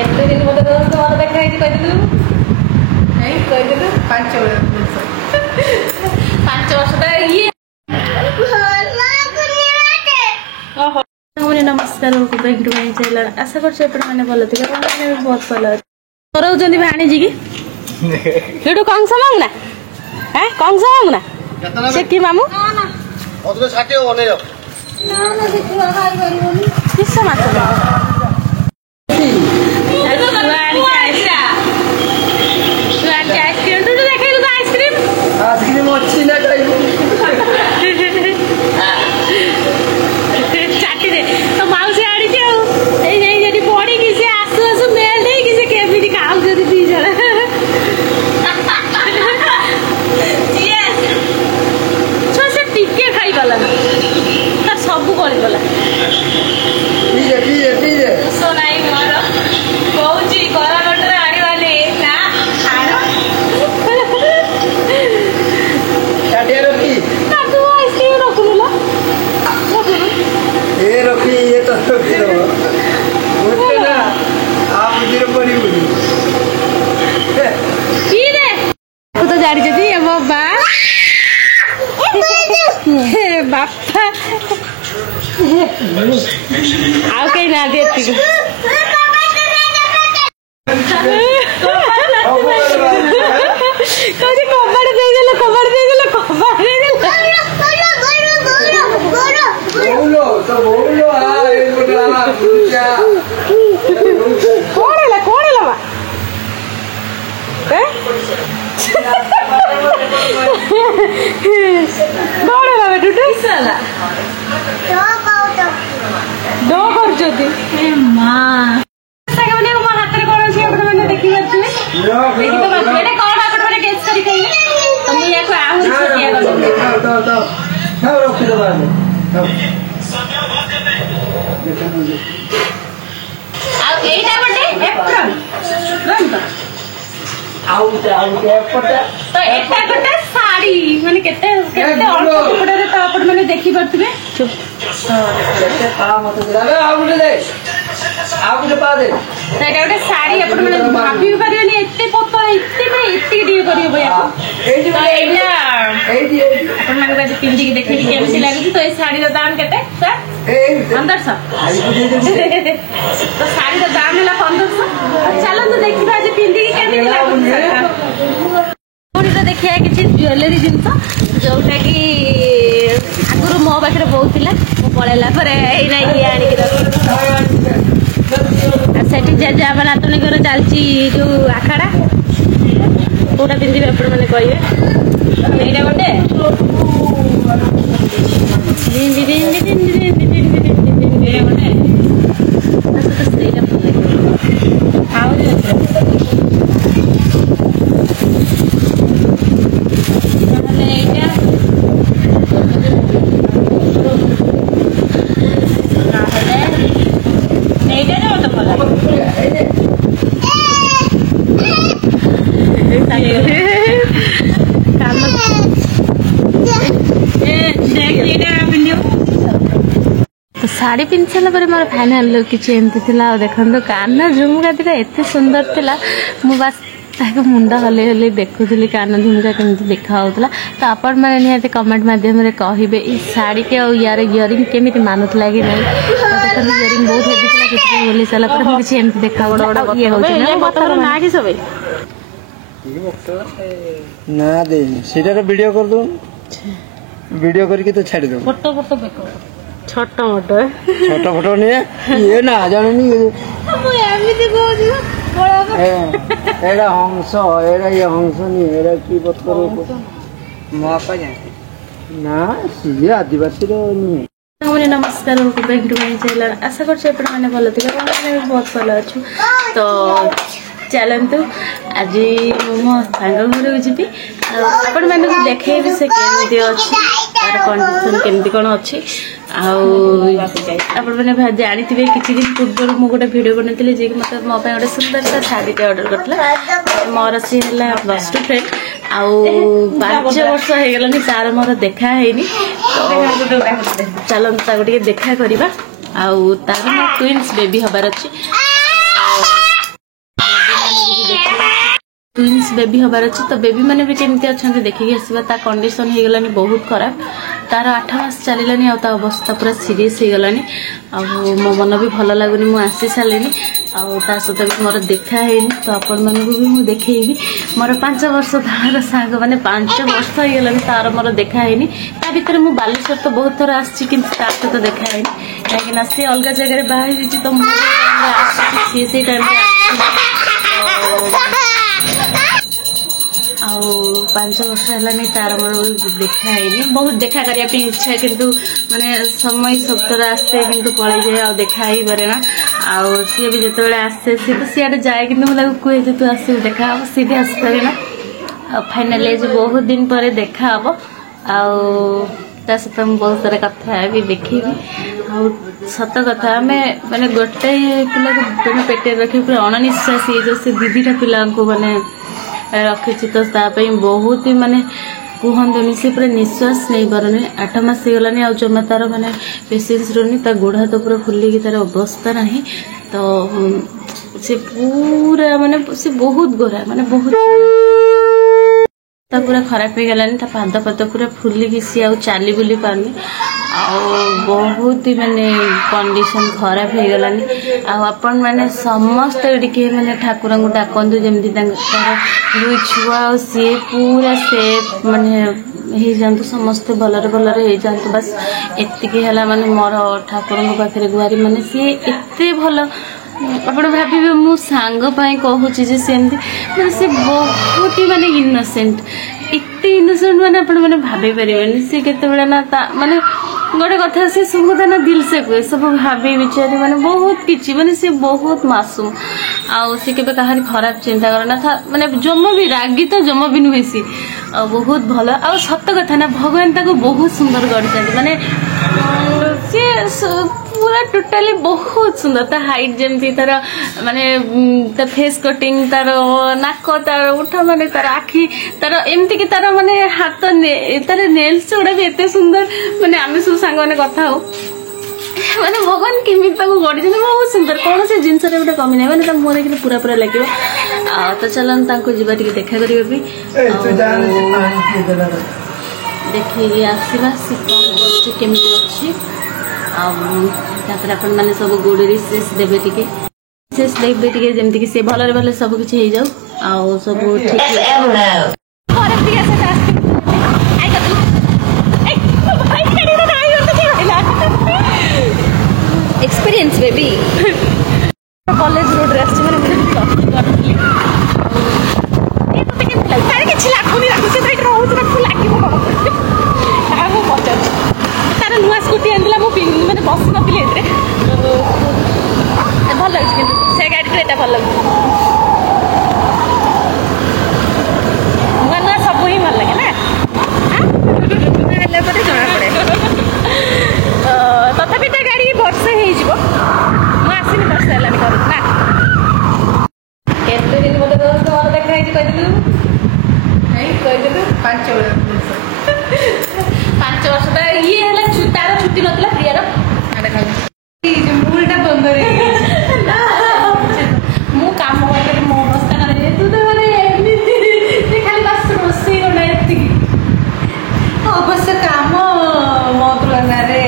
କେତେ ଦିନ ମତେ ମନେ ଦେଖା ହେଇଛି କହିଦେଲୁ କହିଦେଲୁ 5 ବର୍ଷ ଇଏ नमस्कार आशा कर भल थी बहुत भल अच्छे भाणीजी की कंस मांगना कंस मांगना से कि मामू किस बापा आओ कहीं ना देती साड़ी माने केते केते अल्प कपड़ा रे तापड़ माने देखि परतबे चुप केते पा मत दे आ गुडे दे आ गुडे पा दे एटा गोटे साड़ी अपन माने भाबी परिबनी एते पतला एते माने एते डी करियो भैया एटी एटा एटी अपन माने बाजे पिंडी के देखि केमसी लागि तो ए साड़ी रो दाम केते सर 1500 तो साड़ी रो दाम होला 1500 चलो तो देखिबा जे पिंडी के केमसी लागि तो देखिए किसी ज्वेलरी जिनस जोटा कि आगुरी मो पाखे बहुत थी पलैला से जेजेबापा नातुणी घर चलती जो आखड़ा कौटा पिंधे आपण मैंने कहे यहाँ गोटे साड़ी पिंध सारा पर मोर फाइनाल लुक किसी एमती देखो कान झुमका दिटा एत सुंदर थिला मु बस ताके मुंडा हले हले देखुली कान झुमका केमती देखा होता तो आपण मैंने निहाती कमेंट माध्यम कहे ये साड़ी के यार इयरिंग केमी मानुला कि नहीं देखो इयरिंग बहुत हेवी था बोली सारा पर किसी एमती देखा बड़ा ये ना कि सब ना दे सीटा वीडियो कर दो वीडियो करके तो छाड़ दो फोटो फोटो देखो छोटो मोटो छोटो फोटो नहीं ये ना जाने नहीं एड़ा हंस एड़ा ये हंस नहीं एड़ा की बात करो ना सीधे आदिवासी रो नहीं नमस्कार आशा कर भल थी बहुत भल अच्छु तो चलतु आज मो सांग घर जी आपण मैंने देखे से केमती अच्छी तार कंडीशन केमती कौन अच्छी आपण मैंने जानी किसी दिन पूर्व मुझे गोटे भिड बनी जी मतलब मो गोटे सुंदर सा शाड़ी ऑर्डर करता मोर सी है +2 फ्रेंड आउ 5 वर्ष हो गलानी तार मोर देखा है चलते देखा करवा आउ तार ट्विन्स बेबी हबार अच्छी ट्विन्स बेबी हबार अच्छे तो बेबी मैंने भी केमती अच्छा देखिए आसवा ता कंडीशन हो गलानी बहुत खराब तार 8 मास चलानी अवस्था पूरा सीरीयस हो गलानी मो मन भी भल लगुनि मु आसी सारे आ सहित भी मोर देखा है तो आपण मानक भी मुझे देखी मोर 5 वर्ष तार सांग मैंने 5 वर्ष हो गलानी तार मोर देखा है ता भर मुझे बालेश्वर तो बहुत थर आसी सहित देखा है कहीं सी अलग जगह बाहर तो मुझे सी टाइम आउ 5 वर्ष है तार मोर देखा है बहुत देखा करने इच्छा किंतु माने समय सप्तर आसते किंतु पलि जाए आ देखा ही पारे ना आउ सी भी जो आसे सी तो सीआडे जाए कि मुझे कहे तू आस देखा सी भी आस पारे ना फाइनाली बहुत दिन पर देखा हम आ सहित मुझे बहुत सारा कथा भी देखी आ सत कथा आम मैंने गोटे पिला मैंने पेटे रखी पूरा अणनिश्वासी जो से दीदीटा पिला मैंने रखी तो बहुत ही माने कहते सी पूरा निश्वास नहीं पारनी 8 मास हो गलानी आ जमा तार माने पेशेंस रोनी ता गोड़ हाथ पूरा फुलिकी तार अवस्था नहीं तो से पूरा माने से बहुत गोरा माने बहुत ता पूरा खराब हो गलानी ता पाद पाद पूरा फुलिकी सी आ चली बुली पारनी बहुत ही माने कंडीशन खराब हो गलानी आपण माने समस्त टिके माने ठाकुर को डाकंतु जमती दुई छुआ सी पूरा सेफ माने हो जातु समस्त भलरे भलरे हो जातु बस एतिकी है माने मोर ठाकुर पाखे गुहारी माने सी एते भल आप भावे मो सांग कहूँ सेमती से बहुत ही माने इनोसेंट एत इनोसेंट माने आप भाभी पारे सी के ना माने गोटे कथा से सब कथा ना दिल से कहे सब भाभी विचारी माने बहुत किसी माने से बहुत मासूम आउ सी के कहानी खराब चिंता करना था माने जमा भी रागी तो जमा भी नुहे सी बहुत भल आ सत कथा ना भगवान ताको बहुत सुंदर कर माने पूरा टोटाली बहुत सुंदर ता हाइट जमती तार माने तार फेस कटिंग तार नाक तार उठ माने तार आखि तार एमती कि तार माने हाथ तार नेल्स गुड़ा भी एते सुंदर माने आमे सब सांग माने कथा हो माने भगवान केमिति ताको गढ़ी बहुत सुंदर कौन से जिनस गोटे कमी ना माने मुँह देखने पूरा पूरा लगे तो चलन ताको जीवा टिके देखा करियो भी देखिए आसवा सी कौन कर केमिति अच्छी आपण मैंने सब गोड़ शेष देवे टिके शेष देवे टिके जमती कि से भल भल सब किसी हो जाऊ सब ठीक एक्सपीरियंस बेबी कॉलेज रोड रे आछि माने करथली ए मते के लागै तारे किछि लाखुनी राखु से तै रहउ राखु लागिबो ता मो पचार तार नुआ स्कूटी आंदिला मो माने बस न पिले एतरे भल लागै कि से गाड़ी रे एटा भल लागै नुआ सब ही भल लागै ना हां ले पते जणा पड़े तथापि ता गाड़ी वर्षे हो जीवो मु आसिनी वर्ष है कर ना केते दिन मते तोर देखा है कह दिलु नहीं कह दिलु 5 वर्ष 5 वर्ष ता ये हला तार छुट्टी नतला प्रिया रो देखा ई जे मूलटा बंद रे मु काम करके मो अवस्था करे तू तो माने एमनी खाली बस रोसी रो ना एति अवश्य काम मो तुलना रे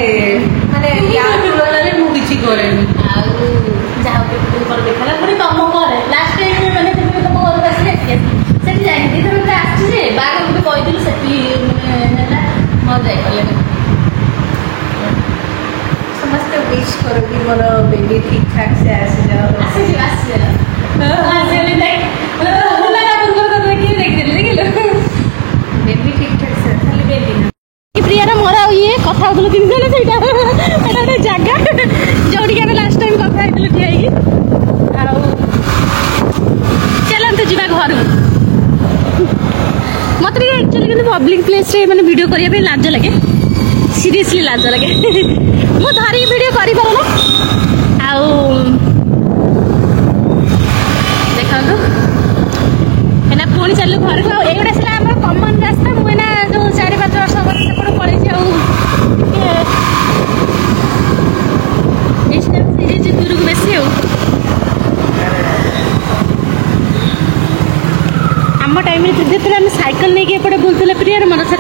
माने या तुलना रे मु किछि करेनी आ जाओ के दिन पर देखला पुरी तम करे लास्ट टाइम में माने तुम तम घर बस रे सेठी जाई दी तो मैं आछि जे बाग को कहि दिलु सेठी माने नेला म जाई करले समस्त विश करो कि मोर बेबी ठीक ठाक से आसी जाओ आसी जाओ हां से ले नहीं मतलब होला ना बुंगर कर देखि देख बेबी ठीक ठाक से खाली बेबी ना कि प्रिया मोर ये कथा होतलो दिन से सेटा एटा जगह जोड़ी के लास्ट टाइम कथा होतलो ठियाई आ चलन तो जीवा घर मत रे एक्चुअली कि पब्लिक प्लेस रे माने वीडियो करिया पे लाज लगे सीरियसली लाज लगे मु धरी वीडियो करि परला आ देखंतु एना पुणी चलु घर को एगुडा सला हमर कॉमन रास्ता मु एना जो 4-5 वर्ष पर सेपड़ पड़े जाऊ इस टाइम से जे दूर को बेसी हो टाइम जितने आम सैकल नहीं एपटे बुलूले प्रियार मन से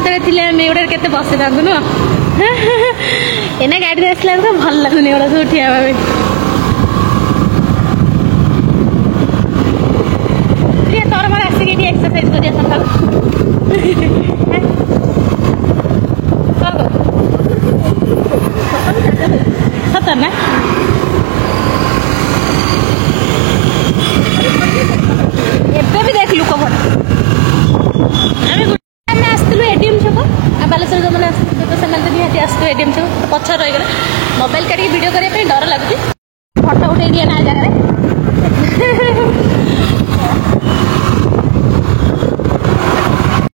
एगुड़ा के बसी था नु एना गाड़ी आसला तो भल लगुनि एगुड़ा सब ठिया प्रिया तोर मोर आसिक एक्सरसाइज करिया सतर ना एबे भी देख लुक भर आम आसलु एटीएम छक बालेश्वर जो मैंने तो से निहाती आसतु एटीएम छक पछर रहीगला मोबाइल काटिक वीडियो करने डर लगुच फटो उठे दिए ना जगह